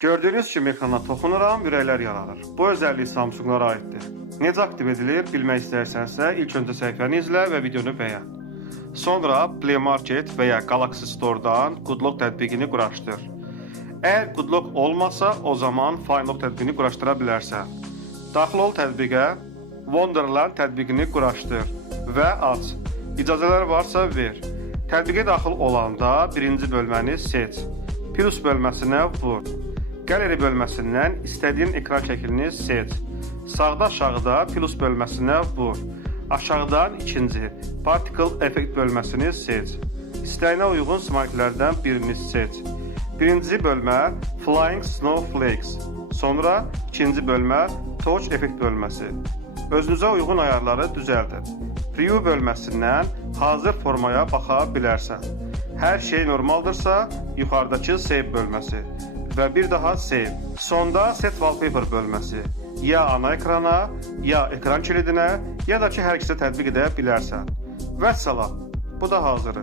Gördüyünüz kimi ekrana toxunuram, ürəklər yaranır. Bu özəllik Samsunglara aiddir. Necə aktiv edilir, bilmək istərsənsə, ilk öncə səhifəni izlə və videonu bəyən. Sonra Play Market və ya Galaxy Store-dan Goodlock tətbiqini quraşdır. Əgər Goodlock olmasa, o zaman Finelock tətbiqini quraşdıra bilərsən. Daxil ol tətbiqə, Wonderland tətbiqini quraşdır və aç. İcazələr varsa ver. Tətbiqə daxil olanda birinci bölməni seç. Plus bölməsinə vur. Galeri bölməsindən istədiyin ekran şəklini seç. Sağda aşağıda plus bölməsinə vur. Aşağıdan ikinci Particle Effect bölməsini seç. İstəyinə uyğun smartlərdən birini seç. Birinci bölmə Flying Snowflakes. Sonra ikinci bölmə Touch Effect bölməsi. Özünüzə uyğun ayarları düzəldin. Preview bölməsindən hazır formaya baxa bilərsən. Hər şey normaldırsa, yuxarıdakı Save bölməsi və bir daha Save. Sonda Set Wallpaper bölməsi. Ya ana ekrana, ya ekran kilidinə, ya da ki hər ikisə tətbiq edə bilərsən. Vəssalam, bu da hazırı.